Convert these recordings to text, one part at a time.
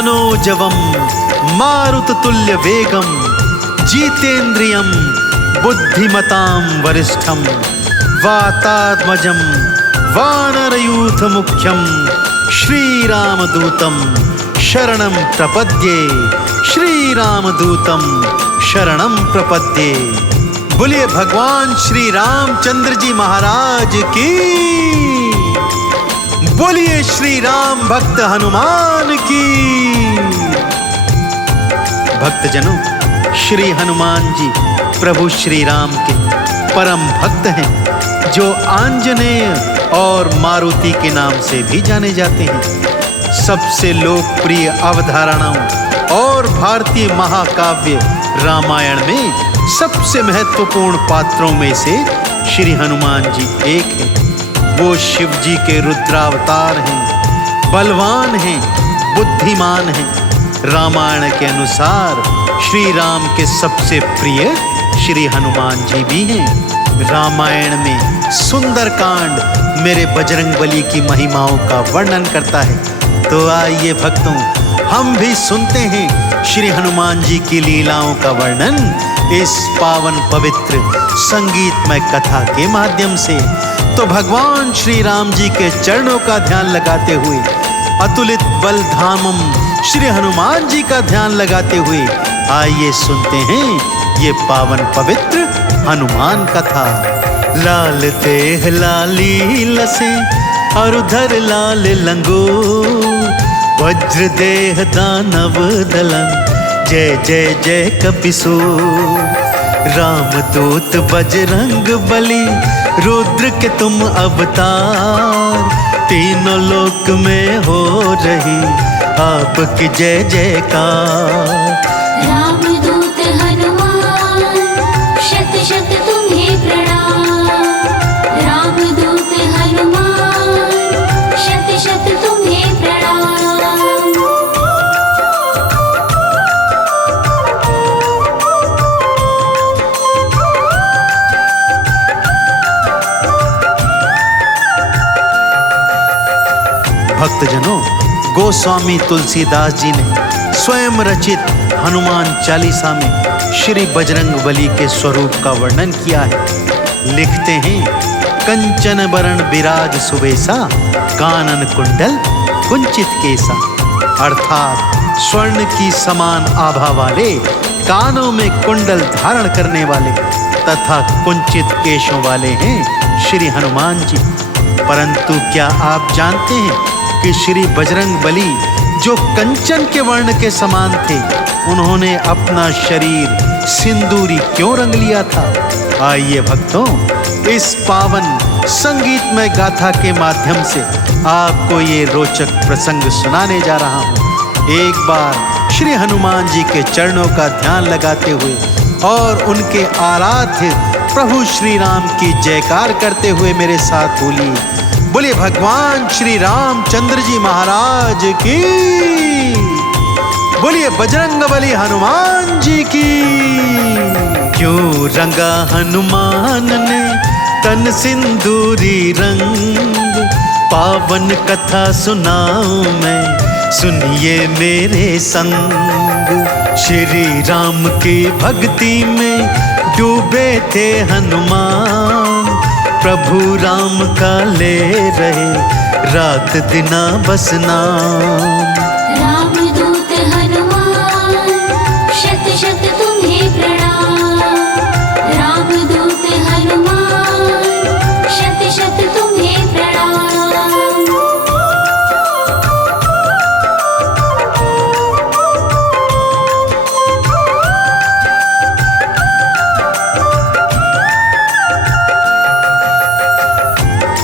मनोजवम मारुततुल्य वेगम जितेन्द्रियम बुद्धिमतां वरिष्ठम वातात्मजं वानरयूथ मुख्यम श्रीरामदूतं शरणं प्रपद्ये श्रीरामदूतं शरणं प्रपद्ये। बोलिए भगवान श्री रामचंद्र जी महाराज की, बोलिए श्री राम भक्त हनुमान की। भक्तजनों, श्री हनुमान जी प्रभु श्री राम के परम भक्त हैं, जो आंजनेय और मारुति के नाम से भी जाने जाते हैं। सबसे लोकप्रिय अवधारणाओं और भारतीय महाकाव्य रामायण में सबसे महत्वपूर्ण पात्रों में से श्री हनुमान जी एक हैं। वो शिव जी के रुद्रावतार हैं, बलवान हैं, बुद्धिमान हैं। रामायण के अनुसार श्री राम के सबसे प्रिय श्री हनुमान जी भी हैं। रामायण में सुंदरकांड मेरे बजरंगबली की महिमाओं का वर्णन करता है। तो आइए भक्तों, हम भी सुनते हैं श्री हनुमान जी की लीलाओं का वर्णन इस पावन पवित्र संगीतमय कथा के माध्यम से। तो भगवान श्री राम जी के चरणों का ध्यान लगाते हुए, अतुलित बल धामम श्री हनुमान जी का ध्यान लगाते हुए आइए सुनते हैं ये पावन पवित्र हनुमान कथा। लाल देह लाली लसे अरुधर लाल लंगो, वज्र देह दानव दलन जय जय जय कपिसूर। रामदूत बजरंग बली रुद्र के तुम अवतार, तीनों लोक में हो रही आपकी जय जयकार। रामदूत हनुमान शत शत तुम्हें प्रणाम, रामदूत हनुमान शत शत तुम्हें प्रणाम। भक्तजनों, गोस्वामी तुलसीदास जी ने स्वयं रचित हनुमान चालीसा में श्री बजरंगबली के स्वरूप का वर्णन किया है। लिखते हैं, कंचन बरण विराज सुबेसा, कानन कुंडल कुंचित केसा। अर्थात स्वर्ण की समान आभा वाले, कानों में कुंडल धारण करने वाले तथा कुंचित केशों वाले हैं श्री हनुमान जी। परंतु क्या आप जानते हैं कि श्री बजरंगबली जो कंचन के वर्ण के समान थे, उन्होंने अपना शरीर सिंदूरी क्यों रंग लिया था? आइए भक्तों, इस पावन संगीतमय गाथा के माध्यम से आपको ये रोचक प्रसंग सुनाने जा रहा हूँ। एक बार श्री हनुमान जी के चरणों का ध्यान लगाते हुए और उनके आराध्य प्रभु श्री राम की जयकार करते हुए मेरे साथ बोलिए, बोलिए भगवान श्री रामचंद्र जी महाराज की, बोलिए बजरंगबली हनुमान जी की। क्यों रंगा हनुमान ने तन सिंदूरी रंग, पावन कथा सुनाऊं मैं सुनिए मेरे संग। श्री राम की भक्ति में डूबे थे हनुमान, प्रभु राम का ले रहे रात दिना बस नाम। रामदूत हनुमान शत शत तुम्हें प्रणाम, रामदूत हनुमान शत शत तुम्हें प्रणाम।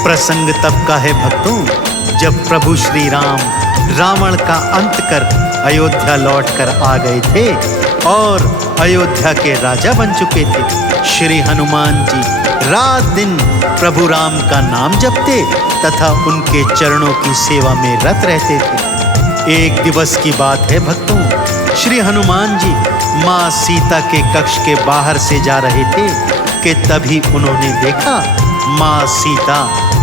प्रसंग तब का है भक्तों, जब प्रभु श्री राम रावण का अंत कर अयोध्या लौटकर आ गए थे और अयोध्या के राजा बन चुके थे। श्री हनुमान जी रात दिन प्रभु राम का नाम जपते तथा उनके चरणों की सेवा में रत रहते थे। एक दिवस की बात है भक्तों, श्री हनुमान जी माँ सीता के कक्ष के बाहर से जा रहे थे कि तभी उन्होंने देखा माँ सीता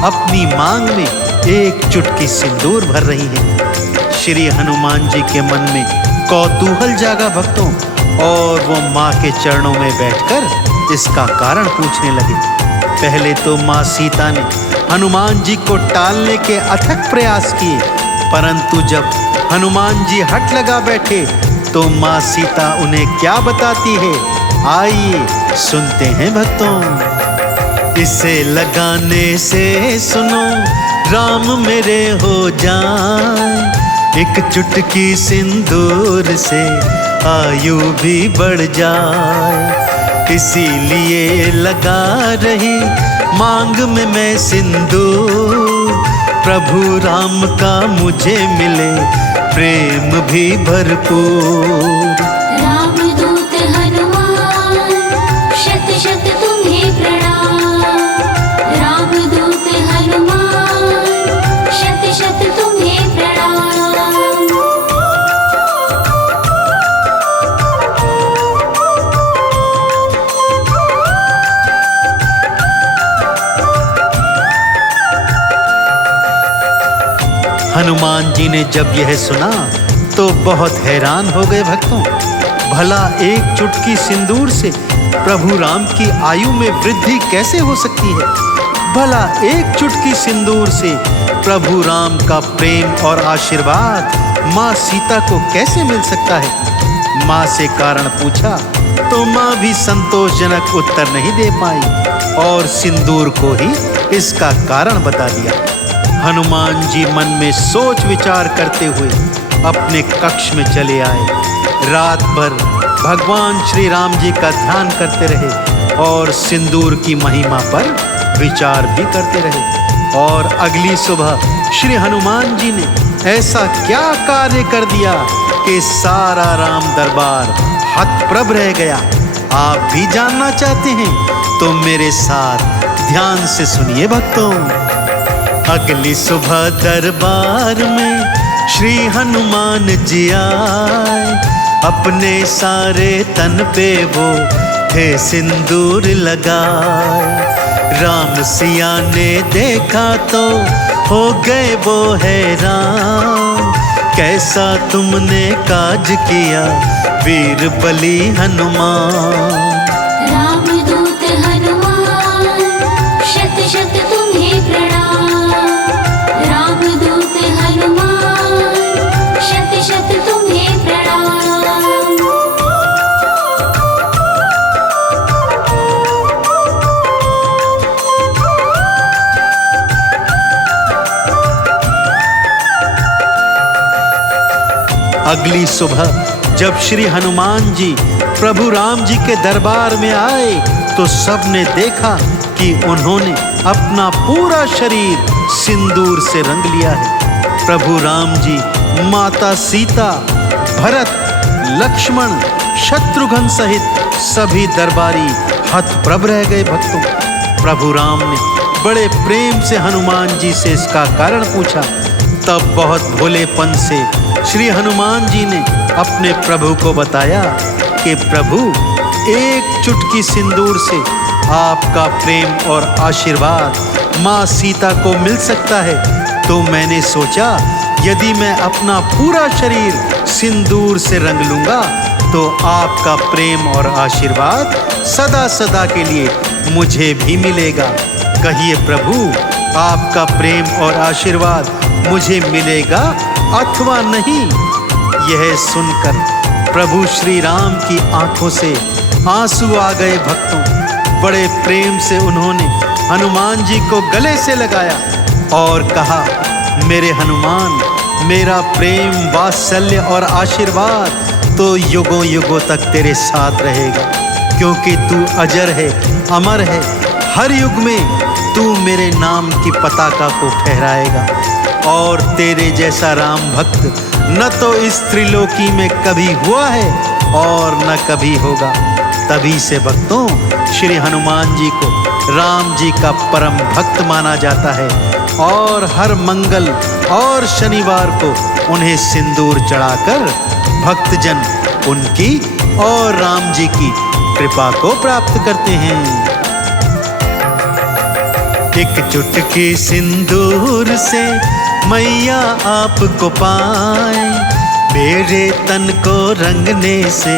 अपनी मांग में एक चुटकी सिंदूर भर रही हैं। श्री हनुमान जी के मन में कौतूहल जागा भक्तों, और वो माँ के चरणों में बैठकर इसका कारण पूछने लगे। पहले तो माँ सीता ने हनुमान जी को टालने के अथक प्रयास किए, परंतु जब हनुमान जी हट लगा बैठे तो माँ सीता उन्हें क्या बताती है, आइए सुनते हैं भक्तों। इसे लगाने से सुनो राम मेरे हो जाए, एक चुटकी सिंदूर से आयु भी बढ़ जाए। इसीलिए लगा रही मांग में मैं सिंदूर, प्रभु राम का मुझे मिले प्रेम भी भरपूर। रामदूत हनुमान शत शत तुम्हें प्रणाम, रामदूत हनुमान शत शत तुम्हें प्रणाम। हनुमान जी ने जब यह सुना तो बहुत हैरान हो गए भक्तों। भला एक चुटकी सिंदूर से प्रभु राम की आयु में वृद्धि कैसे हो सकती है? भला एक चुटकी सिंदूर से प्रभु राम का प्रेम और आशीर्वाद माँ सीता को कैसे मिल सकता है? माँ से कारण पूछा तो माँ भी संतोषजनक उत्तर नहीं दे पाई और सिंदूर को ही इसका कारण बता दिया। हनुमान जी मन में सोच विचार करते हुए अपने कक्ष में चले आए। रात भर भगवान श्री राम जी का ध्यान करते रहे और सिंदूर की महिमा पर विचार भी करते रहे। और अगली सुबह श्री हनुमान जी ने ऐसा क्या कार्य कर दिया कि सारा राम दरबार हतप्रभ रह गया। आप भी जानना चाहते हैं तो मेरे साथ ध्यान से सुनिए भक्तों। अगली सुबह दरबार में श्री हनुमान जी आए, अपने सारे तन पे वो थे सिंदूर लगाए। राम सिया ने देखा तो हो गए वो हैरान, कैसा तुमने काज किया वीर बली हनुमान। रामदूत हनुमान शत शत तुम्हें प्रणाम, रामदूत हनुमान शत शत तुम्हें प्रणाम। अगली सुबह जब श्री हनुमान जी प्रभु राम जी के दरबार में आए तो सबने देखा कि उन्होंने अपना पूरा शरीर सिंदूर से रंग लिया है। प्रभु राम जी, माता सीता, भरत, लक्ष्मण, शत्रुघ्न सहित सभी दरबारी हतप्रभ रह गए भक्तों। प्रभु राम ने बड़े प्रेम से हनुमान जी से इसका कारण पूछा। तब बहुत भोलेपन से श्री हनुमान जी ने अपने प्रभु को बताया कि प्रभु, एक चुटकी सिंदूर से आपका प्रेम और आशीर्वाद माँ सीता को मिल सकता है, तो मैंने सोचा यदि मैं अपना पूरा शरीर सिंदूर से रंग लूंगा तो आपका प्रेम और आशीर्वाद सदा सदा के लिए मुझे भी मिलेगा। कहिए प्रभु, आपका प्रेम और आशीर्वाद मुझे मिलेगा अथवा नहीं? यह सुनकर प्रभु श्री राम की आंखों से आंसू आ गए भक्तों। बड़े प्रेम से उन्होंने हनुमान जी को गले से लगाया और कहा, मेरे हनुमान, मेरा प्रेम, वात्सल्य और आशीर्वाद तो युगों युगों तक तेरे साथ रहेगा, क्योंकि तू अजर है, अमर है। हर युग में तू मेरे नाम की पताका को फहराएगा और तेरे जैसा राम भक्त न तो इस त्रिलोकी में कभी हुआ है और न कभी होगा। तभी से भक्तों श्री हनुमान जी को राम जी का परम भक्त माना जाता है और हर मंगल और शनिवार को उन्हें सिंदूर चढ़ाकर भक्तजन उनकी और राम जी की कृपा को प्राप्त करते हैं। एक चुटकी सिंदूर से मैया आपको पाए, मेरे तन को रंगने से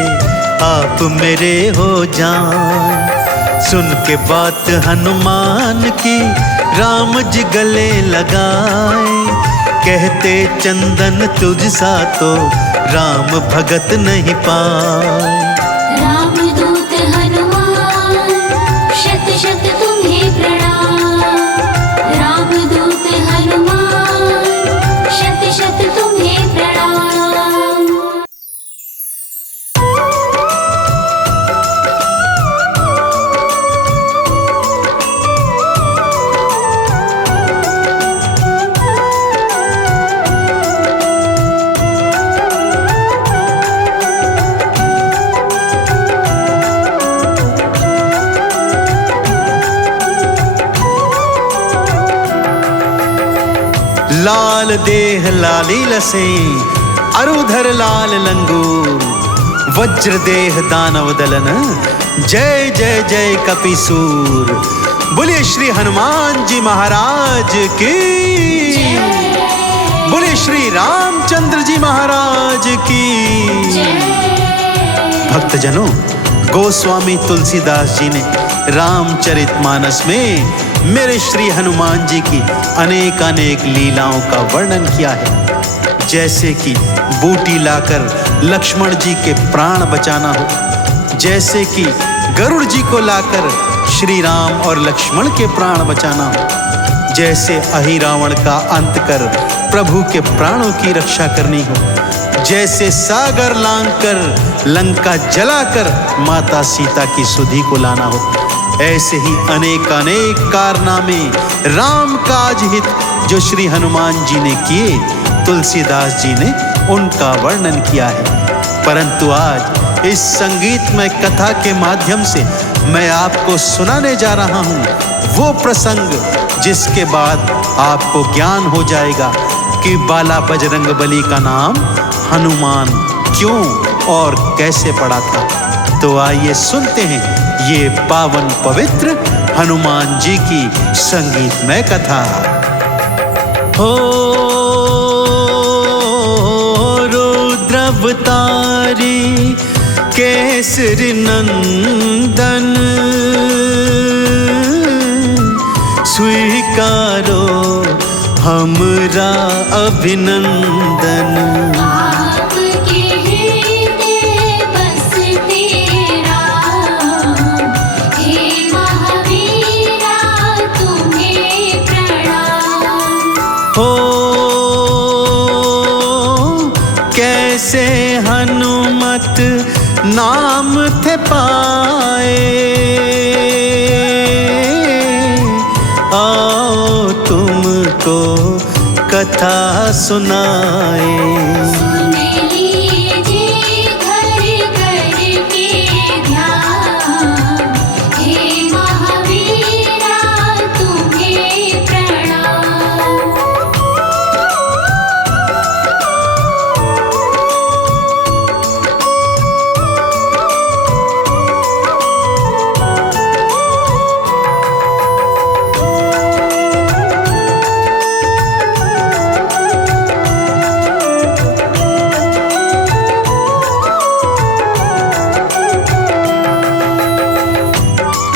आप मेरे हो जाएं। सुन के बात हनुमान की राम जी गले लगाए, कहते चंदन तुझ सा तो राम भगत नहीं पाए। रामदूत हनुमान शत शत तुम्हें प्रणाम। रामदूत हनुमान शत शत तुम्हें प्रणाम। लाल देह लाली लसे, अरुधर लाल लंगूर, वज्र देह दानव दलन, जय जय जय कपिसूर। बोलिए श्री हनुमान जी महाराज की, बोलिए श्री रामचंद्र जी महाराज की। भक्तजनों, गोस्वामी तुलसीदास जी ने रामचरितमानस में मेरे श्री हनुमान जी की अनेक अनेक लीलाओं का वर्णन किया है। जैसे कि बूटी लाकर लक्ष्मण जी के प्राण बचाना हो, जैसे कि गरुड़ जी को लाकर श्री राम और लक्ष्मण के प्राण बचाना हो, जैसे अहिरावण का अंत कर प्रभु के प्राणों की रक्षा करनी हो, जैसे सागर लांघकर लंका जलाकर माता सीता की सुधि को लाना हो, ऐसे ही अनेक अनेक कारनामे राम काज हित जो श्री हनुमान जी ने किए, तुलसीदास जी ने उनका वर्णन किया है। परंतु आज इस संगीतमय कथा के माध्यम से मैं आपको सुनाने जा रहा हूँ वो प्रसंग जिसके बाद आपको ज्ञान हो जाएगा कि बाला बजरंगबली का नाम हनुमान क्यों और कैसे पड़ा था। तो आइए सुनते हैं ये पावन पवित्र हनुमान जी की संगीतमय कथा। हो रुद्रवतारी केसरी नंदन, स्वीकारो हमरा अभिनंदन। कैसे हनुमत नाम थे पाए, आओ तुमको कथा सुनाए।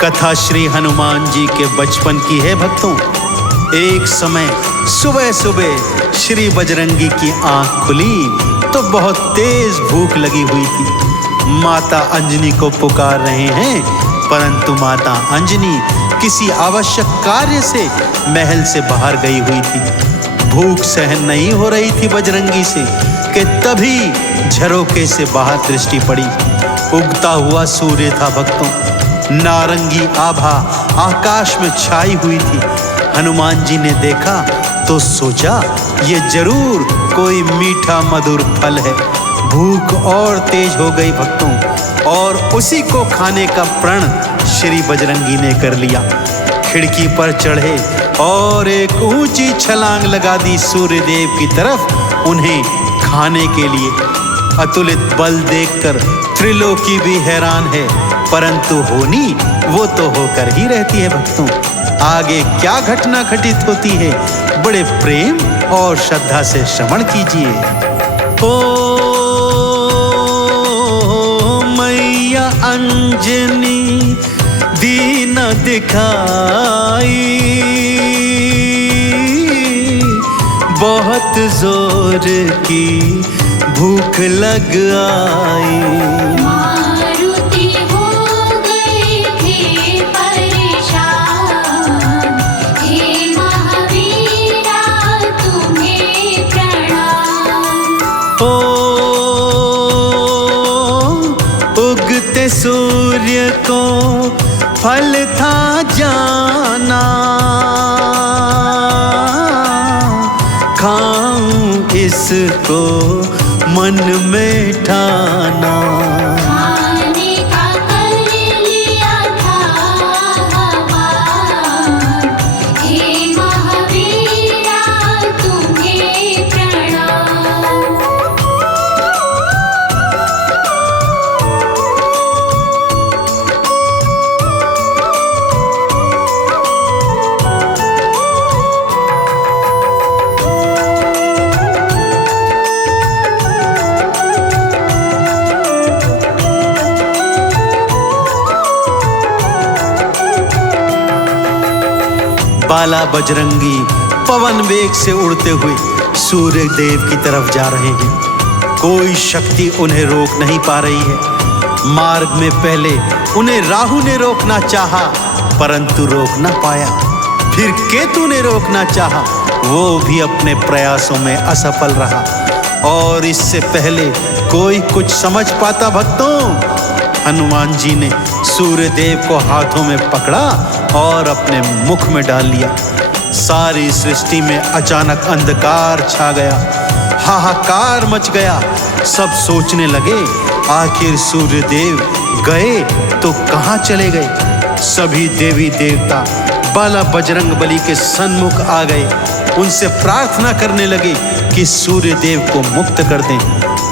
कथा श्री हनुमान जी के बचपन की है भक्तों। एक समय सुबह सुबह श्री बजरंगी की आंख खुली तो बहुत तेज भूख लगी हुई थी। माता अंजनी को पुकार रहे हैं, परंतु माता अंजनी किसी आवश्यक कार्य से महल से बाहर गई हुई थी। भूख सहन नहीं हो रही थी बजरंगी से कि तभी झरोके से बाहर दृष्टि पड़ी। उगता हुआ सूर्य था भक्तों, नारंगी आभा आकाश में छाई हुई थी। हनुमान जी ने देखा तो सोचा ये जरूर कोई मीठा मधुर फल है। भूख और तेज हो गई भक्तों, और उसी को खाने का प्रण श्री बजरंगी ने कर लिया। खिड़की पर चढ़े और एक ऊंची छलांग लगा दी सूर्य देव की तरफ उन्हें खाने के लिए। अतुलित बल देखकर त्रिलोकी भी हैरान है, परंतु होनी वो तो होकर ही रहती है भक्तों। आगे क्या घटना घटित होती है, बड़े प्रेम और श्रद्धा से श्रवण कीजिए। ओ मैया अंजनी दीन दिखाई, बहुत जोर की भूख लग आई। मारुति हो गई थी परेशान, हे महावीरा तुम्हें प्रणाम। ओ उगते सूर्य को फल था जाना, खाऊं इसको मन में ठाना। खाने का कर लिया था हवान, हे महावीरा तुम्हें प्रणाम। बाला बजरंगी पवन वेग से उड़ते हुए सूर्य देव की तरफ जा रहे हैं। कोई शक्ति उन्हें रोक नहीं पा रही है। मार्ग में पहले उन्हें राहु ने रोकना चाहा, परंतु रोक न पाया। फिर केतु ने रोकना चाहा, वो भी अपने प्रयासों में असफल रहा। और इससे पहले कोई कुछ समझ पाता भक्तों, हनुमान जी ने सूर्य देव को हाथों में पकड़ा और अपने मुख में डाल लिया। सारी सृष्टि में अचानक अंधकार छा गया, हाहाकार मच गया। सब सोचने लगे आखिर सूर्य देव गए तो कहाँ चले गए। सभी देवी देवता बाला बजरंग बली के सन्मुख आ गए, उनसे प्रार्थना करने लगे कि सूर्य देव को मुक्त कर दें।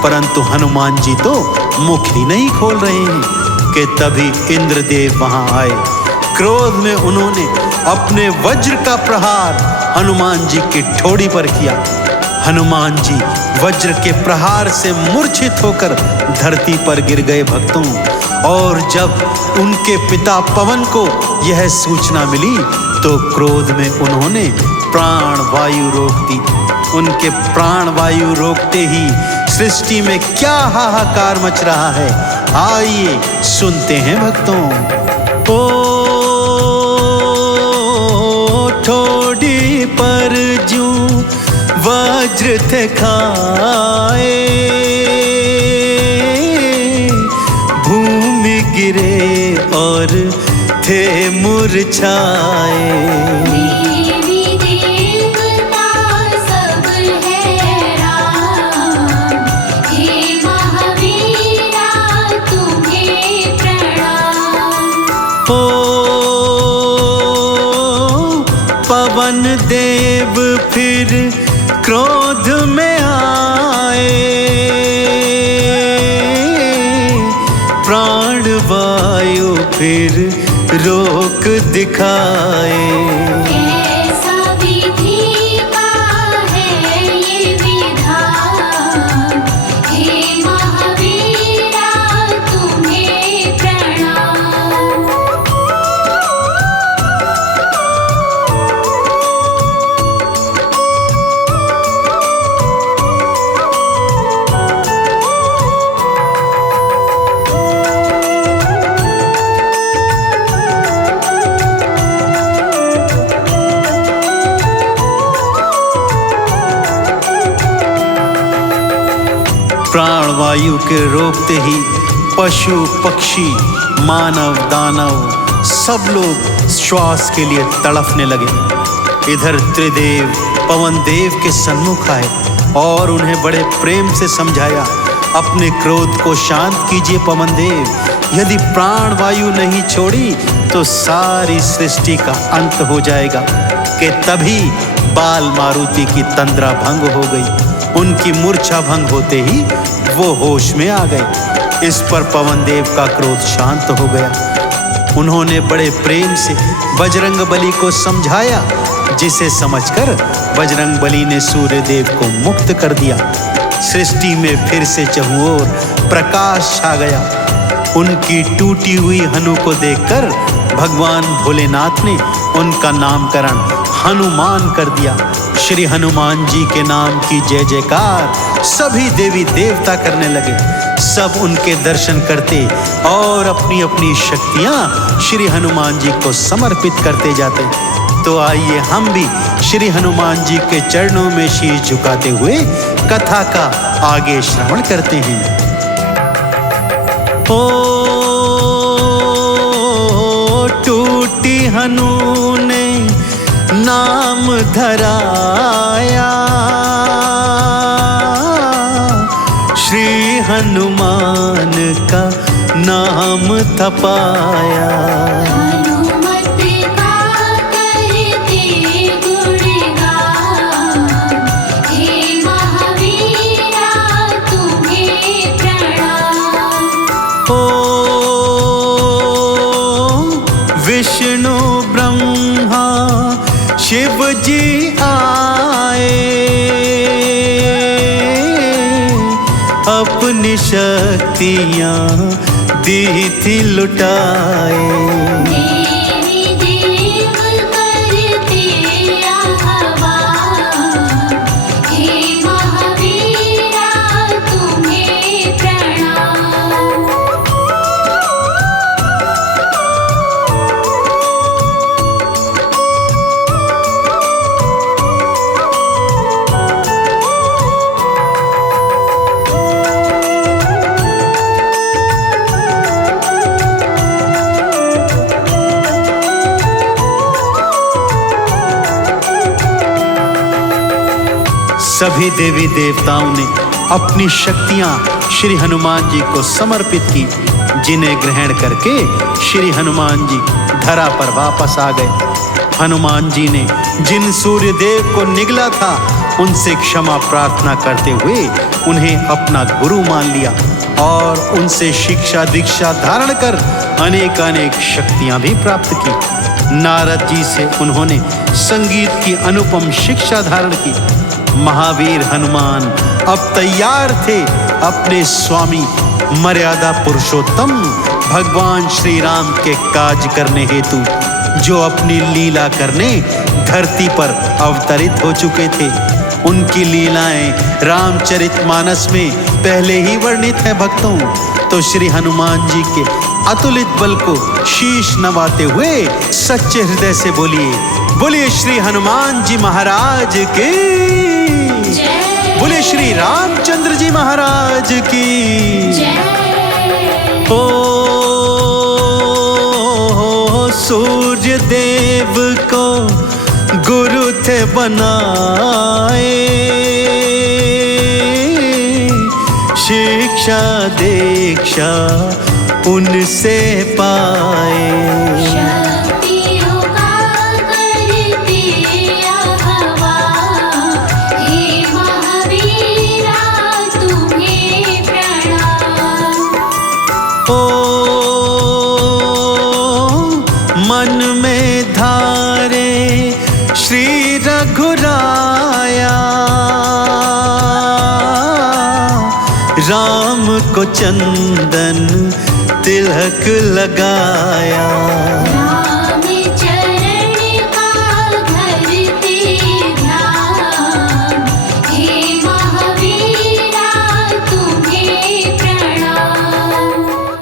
परंतु हनुमान जी तो मुख ही नहीं खोल रहे हैं कि तभी इंद्रदेव वहां आए। क्रोध में उन्होंने अपने वज्र का प्रहार हनुमान जी की ठोड़ी पर किया। हनुमान जी वज्र के प्रहार से मूर्छित होकर धरती पर गिर गए भक्तों। और जब उनके पिता पवन को यह सूचना मिली तो क्रोध में उन्होंने प्राण वायु रोक दी। उनके प्राण वायु रोकते ही सृष्टि में क्या हाहाकार मच रहा है, आइए सुनते हैं भक्तों। ओ ठोड़ी पर जूं वज्र थे खाए, भूमि गिरे और थे मुरझाए। देवी देवता सब हैरान, हे महावीरा तुम्हें प्रणाम। ओ पवन देव फिर क्रोध में आए, प्राण वायु फिर रोक दिखाए। कैसा विधि का है ये विधान, हे महावीरा तुम्हें प्रणाम। प्राणवायु के रोकते ही पशु पक्षी मानव दानव सब लोग श्वास के लिए तड़फने लगे। इधर त्रिदेव पवन देव के सन्मुख आए और उन्हें बड़े प्रेम से समझाया, अपने क्रोध को शांत कीजिए पवन देव। यदि प्राण वायु नहीं छोड़ी तो सारी सृष्टि का अंत हो जाएगा। कि तभी बाल मारुति की तंद्रा भंग हो गई। उनकी मूर्छा भंग होते ही वो होश में आ गए। इस पर पवन देव का क्रोध शांत हो गया। उन्होंने बड़े प्रेम से बजरंग बली को समझाया, जिसे समझकर बजरंग बली ने सूर्य देव को मुक्त कर दिया। सृष्टि में फिर से चहुओर प्रकाश छा गया। उनकी टूटी हुई हनु को देखकर भगवान भोलेनाथ ने उनका नामकरण हनुमान कर दिया। श्री हनुमान जी के नाम की जय जयकार सभी देवी देवता करने लगे। सब उनके दर्शन करते और अपनी अपनी शक्तियां श्री हनुमान जी को समर्पित करते जाते। तो आइए हम भी श्री हनुमान जी के चरणों में शीश झुकाते हुए कथा का आगे श्रवण करते हैं। टूटी हनु ने नाम धराया, श्री हनुमान का नाम तपाया। हनुमत का करते गुणगान, हे महावीरा तुम्हें प्रणाम। विष्णु ब्रह्मा शिव जी आए, अपनी शक्तियां दी थी लुटाए। देवी देव करते आह्वान, हे महावीरा तुम्हें प्रणाम। सभी देवी देवताओं ने अपनी शक्तियां श्री हनुमान जी को समर्पित की, जिन्हें ग्रहण करके श्री हनुमान जी धरा पर वापस आ गए। हनुमान जी ने जिन सूर्य देव को निगला था, उनसे क्षमा प्रार्थना करते हुए उन्हें अपना गुरु मान लिया और उनसे शिक्षा दीक्षा धारण कर अनेक अनेक शक्तियां भी प्राप्त की। नारद जी से उन्होंने संगीत की अनुपम शिक्षा धारण की। महावीर हनुमान अब तैयार थे अपने स्वामी मर्यादा पुरुषोत्तम भगवान श्री राम के काज करने हेतु, जो अपनी लीला करने धरती पर अवतरित हो चुके थे। उनकी लीलाएं रामचरितमानस में पहले ही वर्णित है भक्तों। तो श्री हनुमान जी के अतुलित बल को शीश नवाते हुए सच्चे हृदय से बोलिए, बोलिए श्री हनुमान जी महाराज की, बोले श्री रामचंद्र जी महाराज की। सूर्य देव को गुरु थे बनाए, शिक्षा दीक्षा उनसे पाए। शक्तियों का करते आह्वान, हे महावीरा तुम्हें प्रणाम। मन में धारे श्री रघुराया, राम को चंदन तिलक लगाया।